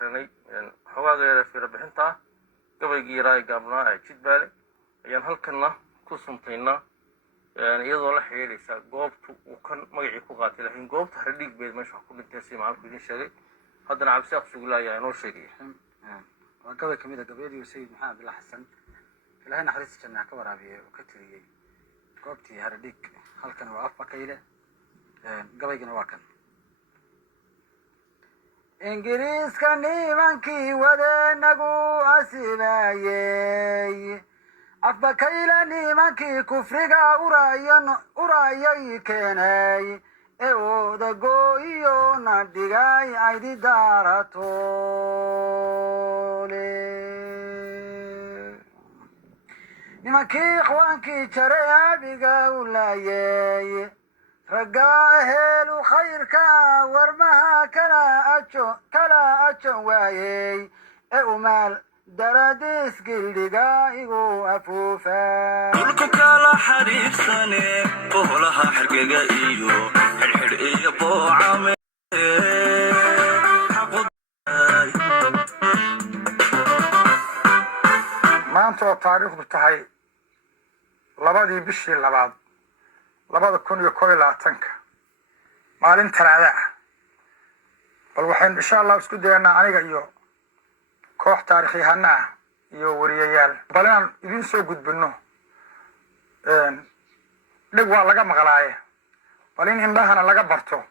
أخرني حواجة غير في ربحنتا قبل جيراي قبلنا جد بالي يعني هل كنا كوسمتينا يعني يضل حيلي سقوبت وكان ما يعيقوا قاتل الحين قوبت حريق بيد مش حكون التنسي معك بدين شيء هذا نعم ساق سقولا يعني نور شيء وقبل كمية قبيلي وسيد محمد الله حسن الحين حريص جمع كبر أبي وكتري قوبتي حريق هل كان وقف بكيله قبل جنا واكن إنجليز كان يمانكي ودنجو أسمايي أفبكيلا نيمانكي كفرقا أرايي كيناي إيو دقو إيو نادقاي عيدي دارتولي نيمانكي إخوانكي تريا بقا ولايي رقا أهل خيركا ورمها كلا أجو وايي إيو مال دراديس قلدقا إيغو أفوفا دولكو كالا حريفساني بولها حرقاقا إيو حرحر إيو بوعامي maanta taariikhdu tahay labadii bishii labaad 2021 maalin talaada ah bal waxaan insha Allah isku dayanaa aniga iyo koox taariikhyahana ah iyo wariyayaal bal inaan idin soo gudbino dhig waa laga maqlaaye bal in indhahana laga barto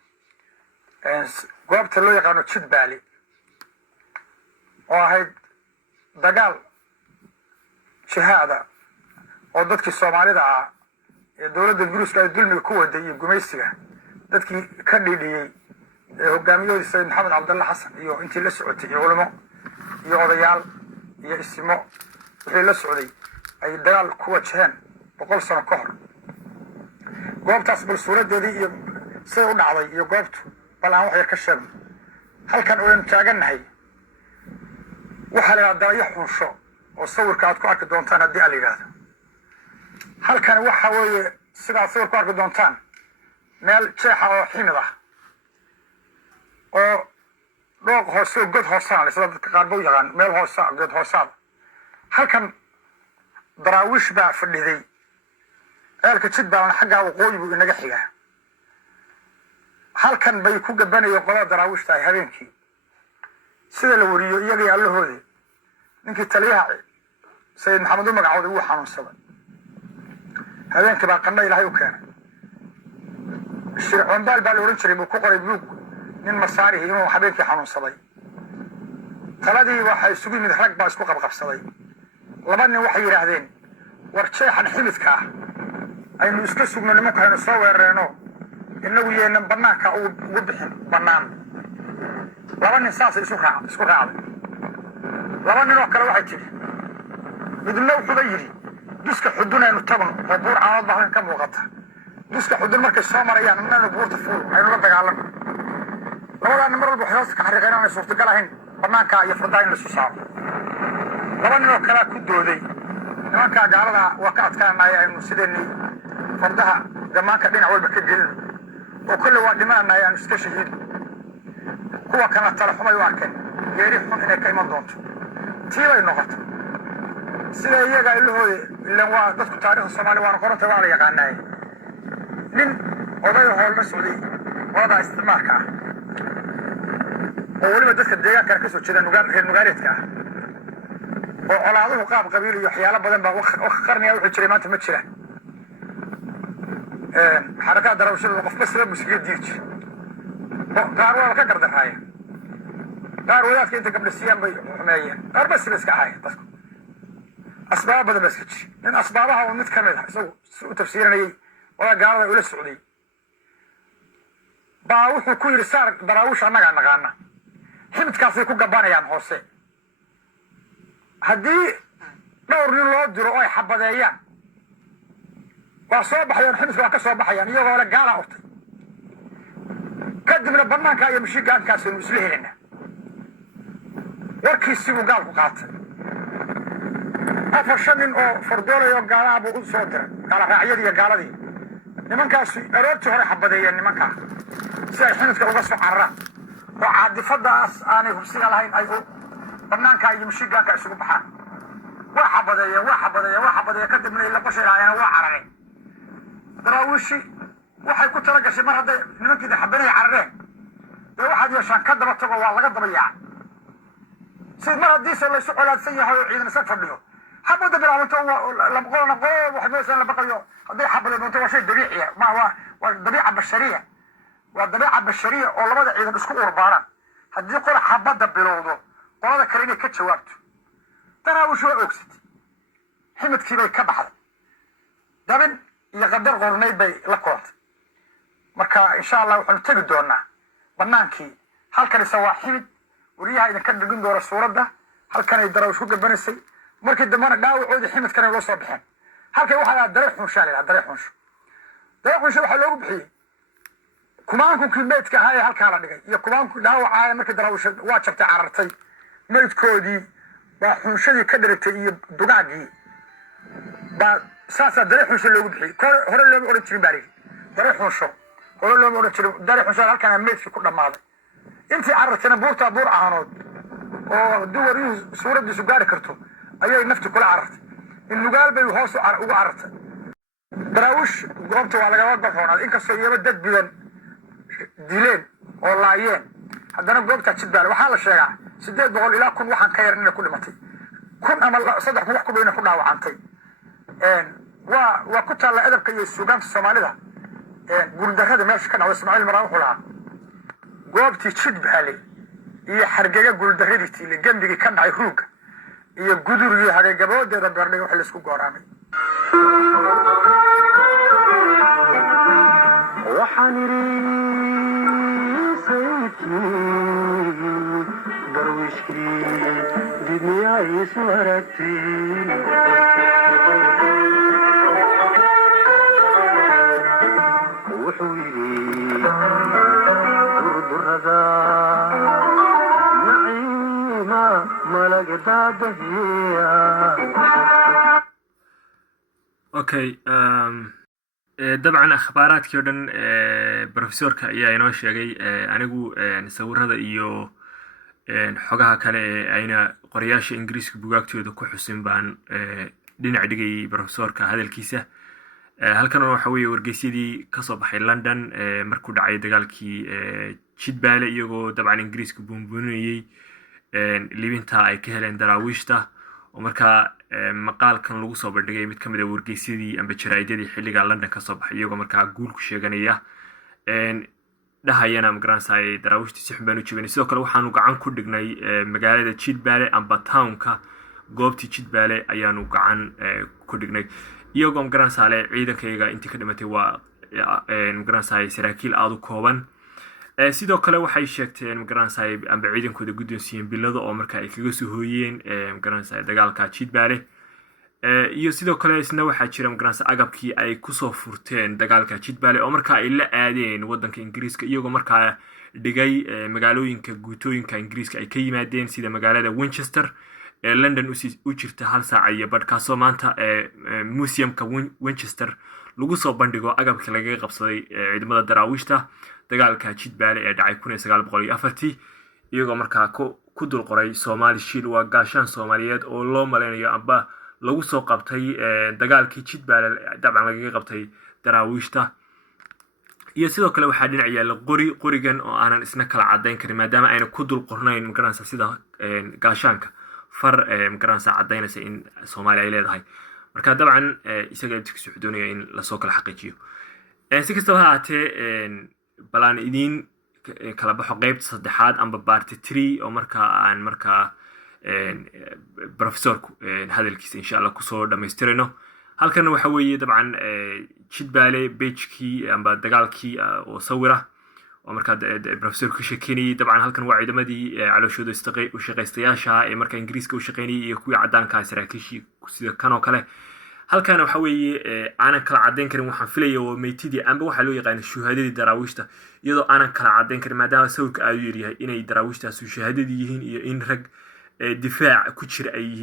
goobta loo yaqaano Jidbaali oo ahayd dagaal shahaada oo dadkii Soomaalida ah ee dawladda Ingiriiska ay dulmiga ku waday iyo gumaysiga dadkii ka dhidhiyay hogaamiyada Sayid Maxamed Cabdulla Xasan iyo intii la socotay culimo iyo odayaal iyo ismo wixii la socday ay dagaal ku wajaheen 100 sano ka hor goobtaas bal suuradeedii iyo sida u dhacday iyo goobtu bal aan wax yar ka sheegno halkan oo taaganahay waxa la yiraahdaa xunsho oo sawirka aad ku arki doontaan haddii aan yiraahdo halkan waxa weeye sida sawirka arki doontaan meel jeexa oo ximid ah oo dhooq hoose god hoosaan sida dadka qaar buu yaqaan meel hoose god hoosaan halkan daraawish baa fadhiday eelka Jidbaali xagga waqooyi buu inaga xigaa halkan bay ku gabanayeen qolada daraawiishta ay habeenkii sida la wariyo iyaga Allahooda ninkii taliyaha Sayid Maxamed magacaawda uu xanuunsaday habeenkii baa qanna Ilaahay u keenay shircon baa la oran jiray ku qoray buug nin masaarihi inuu habeenkii xanuunsaday taladii waxay isugu mid rag baa isku qabqabsaday laba nin waxay yiraahdeen war jeexan ximidka aynu iska sugno nimanka aynu soo weerareyno inagu yeelan banaanka ugu bixin banaan laba nin saas isku raacday laba nin oo kale waxay tiri midna wuxuu yiri duska xudunaynu taban oo buur caawad baa ka muuqata duska xudun markay soo marayaan inaan buurta fuul aynu la dagaalano labada nin mar walba waxay ka xariiqeen inay suurta galahayn banaanka iyo furdaan la soo saaro laba nin oo kale ku dooday nimanka gaalada waa ka adkaanay aynu sideenii fardaha gamaanka dhinac walba ka gelin oo kullu waa dhimanay aan iska shahiid kuwa kana tala xumay u arkeen geeri xun inay ka iman doonto tiibay noqoto sida iyaga ilahooda ilaan waa dadku taariikhda Soomaaliya waan qoranta waa la yaqaanay nin oday hool la socday wada isticmaalka oo waliba dadka deegaanka ka soo jeeda nugaareedka oo colaaduhu qaab qabiil iyo waxyaalo badan baa wax qarniya wuxuu jiray maanta ma jiraan xarakada darawshada qof bas la musiga diirji qaar waa ka gardaraya qaar wadaadka inta gabdha siiyaan bay xumeeyeen qaar bas iska ahay dadku asbaab badan bas kici in asbaabaha oo mid kamid ah isagu u tafsiirinayay wala gaalada ula socday baa wuxuu ku yiri saar darawush anaga naqaana ximidkaasay ku gabanayaan hoose haddii dhowr nin loo diro oo ay xabadeeyaan waa soo baxayaan ximidka waa ka soo baxayaan iyagoo la gaala urtay kadibna banaanka iyo mishigaankaas uu isla helina warkiisii uu gaalku qaatay afar nin oo fardoolayo gaalaha buu u soo diray gaala raacyadii iyo gaaladii nimankaas aroortii hore xabadeeyeen nimanka si ay ximidka uga soo cararaan وعاطفadaas aanay hubsiga lahayn ay banaanka iyo mishigaanka isugu baxaan waxa badeeya kadibna ila qoshayna waa carareen daraawishi waxay ku tala gashay mar haday nimankii xabanay carareen waxaad yeeshaan ka daba tago waa laga daba yaa si mar haddii la isu colaadsan yahay oo ciidan isa fadhiyo xabada bilaabanto la boqolna qoob wax meesha la baqayo haday xabada waa shay dabiici ah ma waa dabiica bashariya waa dabiica bashariya oo labada ciidan isku urbaaraan haddii qol xabada bilowdo qolada kale inay ka jawaabto daraawish waa ogsatay ximidkii bay ka baxday dabin iyo qadar qornay bay la koontay marka insha Allah waxaan tagi doonaa banaankii halkan waa ximid wariyaha idin ka dhigin doona suurada halkan ay daraawish ku gabanisay markii dambana dhaawacooda ximidkan loo soo bixin halkay waxa dareexun shaalay dareexun waxa loogu bixiyay kumaanku meedka ahaa halka la dhigay iyo kumaanku dhaawacay markii daraawish waa jabtay carartay meedkoodii baa xunshadii ka dhirtay iyo dugaagii baa saasa dareexun loogu bixiyay hore loogu oran jirin baari dareexun hore loogu oran jirin dareexun halkan meedkii ku dhamaaday intii carartana buurta buur ahaanood oo duwariyu suuradiisu gaari karto ayay nafti kula carartay in lugaal bay hoos ugu carartay daraawish goobta waa laga wada inkastoo iyaba dad bidan dileen oo laayeen haddana goobta jidbaale waxaa la sheegaa 800 ilaa 1000 waxaan ka yarnina ku dhimatay 1000 ama 300 wax ku dhayna ku dhaawacantay waa ku taala adabka iyo suugaanta Soomaalida guuldarrada meesha ka dhacday Ismaaciil Maraan wuxuu lahaa goobtii jidbaale iyo xargaga guuldarradii la gambigi ka dhacay ruuga iyo guduriyo hagagaboodeeda beerdhay wax la isku gooraamay waxaan darwiishkii dibniyaa isu aragtay wuxuu yidhi durdurada naciima malaga daadahiya okay dabcan akhbaaraadkii oo dhan professorka ayaa inoo sheegay anigu sawirada iyo xogaha kale ee ayna qorayaasha ingiriiska bugaagtooda ku xusin baan dhinac dhigay professorka hadalkiisa halkan waxa weeye wargeysyadii ka soo baxay London markuu dhacay dagaalkii jidbaale iyagoo dabcan ingiriiska buunbuunayay libinta ay ka heleen daraawiishta oo markaa maqaalkan lagu soo bandhigay mid kamid ah wargeysyadii amba jaraa'idadii xilliga London ka soo baxay iyagoo markaa guul ku sheeganaya dhahayana magaranayay daraawiishta si xubaan u jibinay sidoo kale waxaanu gacan ku dhignay magaalada jidbaale amba townka goobtii jidbaale ayaanu gacan ku dhignay iyagoo magaranayay ciidankayga intii ka dhimatay waa magaranayay saraakiil aad u kooban sidoo kale waxay sheegteen magaranayay amba ciidankooda guddoonsiiyeen bilado oo markaa ay kaga soo hooyeen magaranayay dagaalka jidbaale iyo sidoo kale isna waxaa jira magaranayay agabkii ay ku soo furteen dagaalka jidbaale oo markaa ay la aadeen wadanka ingiriiska iyagoo markaa dhigay magaalooyinka guutooyinka ingiriiska ay ka yimaadeen sida magaalada Winchester ee London u jirta hal saac iyo badhkaasoo maanta museumka Winchester lagu soo bandhigo agabkii laga qabsaday ciidamada daraawiishta dagaalka jidbaale ee dhacay 1904 iyagoo markaa ku dul qoray Somali Shield waa gaashaan Soomaaliyeed oo loo maleynayo amba lagu soo qabtay dagaalkii jidbaale dabcan laga qabtay daraawiishta iyo sidoo kale waxaa dhinac yaala qorigan oo aanan isna kala cadeyn karin maadaama ayna ku dul qornayn magaranaysa sida gaashaanka far magaranaysa cadeynaysa in Soomaaliya ay leedahay marka dabcan isaga intiisu doonaya in la soo kala xaqiijiyo si kastaba ha ahaatee balaan idin kala baxo qaybta saddexaad amba part 3 oo markaa aan markaa professorku hadalkiisa insha Allah ku soo dhameystirayno halkan waxa weeye dabcan jidbaale page-kii amba dagaalkii oo sawira oo markaa professorku ka sheekeynayay dabcan halkan waa ciidamadii calooshooda u shaqaystayaasha ee markaa ingiriiska u shaqeynayay iyo kuwii cadaanka saraakiishii sida kan oo kale halkan waxa weeye aanan kala cadeyn karin waxaan filayaa oo meetidii amba waxa loo yaqaan shuhaadadii daraawiishta iyadoo aanan kala cadeyn karin maadaama sawirka aad u yaryahay inay daraawiishtaas shuhaadadii yihiin iyo in rag difaac ku jira ay yihiin